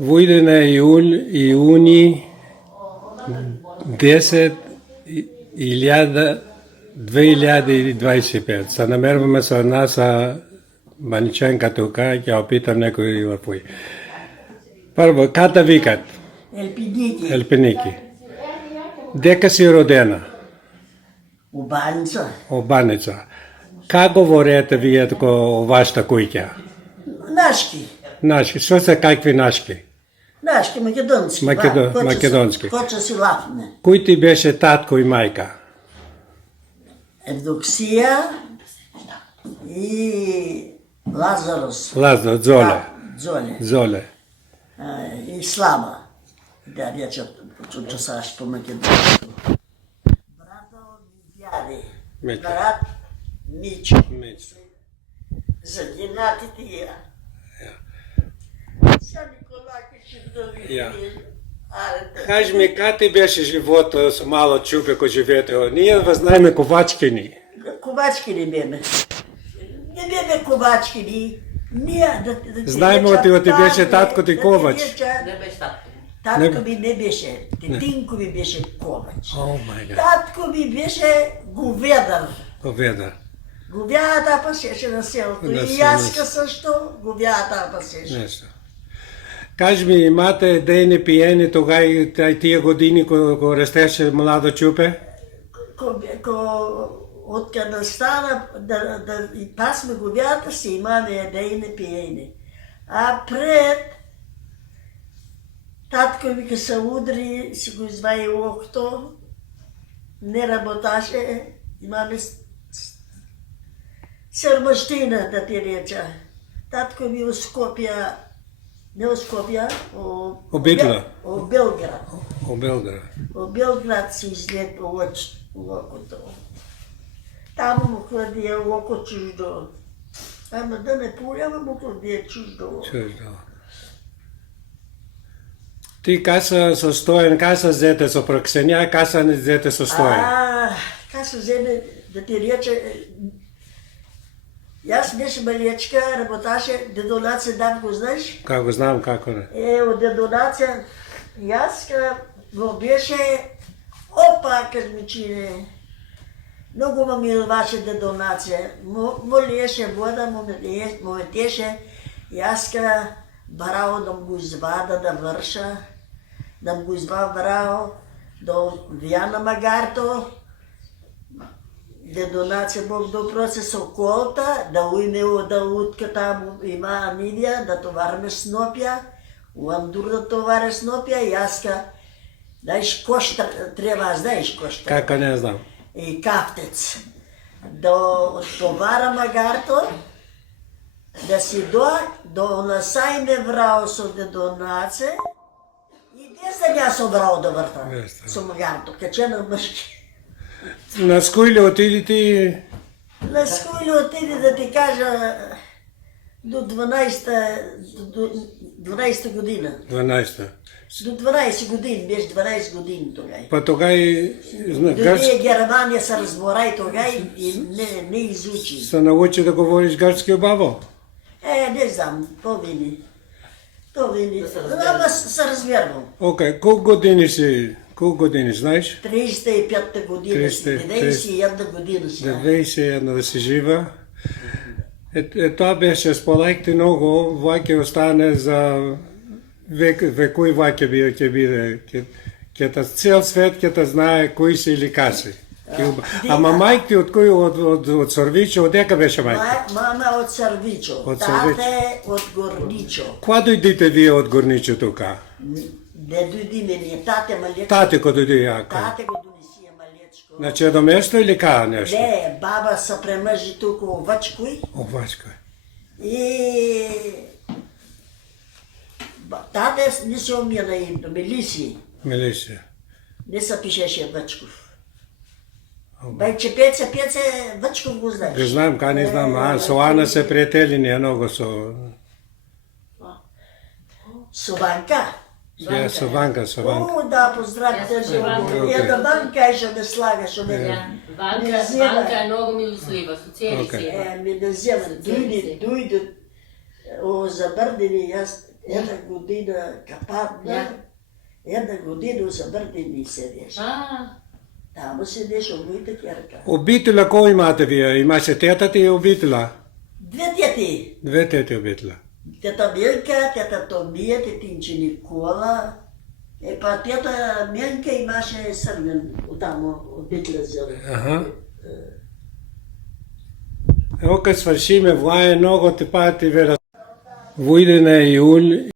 Војде на иуни 2025. Се намеруваме со наша маниченка тука, ќе опитам некој вапој. Прво, ката викат? Елпиники. Дека си родена? У Баница. У Баница. Како говорите вие тако вашата куќа? Нашки. Нашки. Што се какви нашки? Нашки, македонски. Македонски. Хоча си лафне. Кој ти беше татко и мајка? Евдоксија и Лазарос. Золе. Золе. И Слава. Да рече часаш по македонски. Брато Дјади. Брат Мичо. Загинати тија. Кажи ми, как ти беше живота со мало чупе кој живеете? Ние вас знаеме ковачкини. Ковачкини беме. Не беме ковачкини. Знаеме оти беше татко ти ковач. Не беше татко. Татко ми не беше. Тетинко ми беше ковач. Oh Татко ми беше говедар. Говјата пасеше на селото. И јаска също говјата пасеше. Кажи ми, имате дејни пиени тога и тие години кога растеше младо чупе? Откаде стана да и пасме говјата си имаме дејни пиени. А пред татко ми ке се удри, си го изваи окто, не работаше, имаме сърмащина, да ти реча. Татко ми у Скопје, не у Скопје, у Белград. У Белград си излепа окото. Таму му кладија око чуждо. Ама да не пуljava му кладија чуждо. Ти каса со Стоен, каса зете со Проксенија, каса не зете со Стоен? Каса земе, да ти рече, јас беше малечка, работаше, дедонаце дам го знаеш? Како знам, како не. Од дедонаце, јас го беше, опа, кажмичине, многу ме милваше дедонаце, му лиеше вода, му метеше, јас барао да му го извада да врша, да му го барао до Вијана Магарто, дедонаце Бог допроце со колта, да ујме да утка таму има Нидија, да товарме снопја, у Андур да товаре снопја, јаска, знаеш кошта, треба, знаеш кошта. Како не знам. И кафтец. До товара Магарто, да си до насајме врао со дедонаце, и десна ја со врао да врта, со Магарто, качена мъжки. На ској ли отиди ти? На ској ли отиди да ти кажа до 12 година. 12. До 12 години, беше 12 години тогај. Па тогај... Додие Германија се разборај тогај и не изучи. Се научи да говориш грчки обаво? Не знам, то вини. Ама се разбервам. Океј, колку години знаеш? 35-та година, 91 година си. 91 да си жива. Тоа беше, споделихте многу, ваќе остане за векој ваќе биде. Цел свет ќе те знае кои си или каси. Ама мајки од кој? Од Сорвичо, од дека беше мајка? Мама од Сорвичо, тате од Горничо. Кога дојдите вие од Горничо тука? Не дојдиме ние, тате малечко. Тате кој дојде јако? Тате го донесија малечко. Значи до место или каја нешто? Не, баба се премъжи тука у Вачкој. У Вачкој. И... Тате не се умела и до Мелисија. Не се пишеше Вачков. Бајче Пеце Вачков го знаеш? Го знам, ка не знам, со Ана се пријателини много со... Со Ванка? Со Ванка. О, да, поздравите се. Една Ванка еше ме слага со мене. Ванка е многу милослива, со цели си. Ме не зема, дојде, за Брдини, јас Една година кападна, една година за Брдини седеше. Таму седеше од моите керка. Обителя кој имате вие? Имаше тетата и обителя? Две тети. Две тети обителя. Тета Милка, тета Томија, тетинче Никола. Па тета Милка имаше Срмен, таму, од Битлезеле. Аха. Evo kad svršime vlaje, mnogo te pati vera. Vujde na jul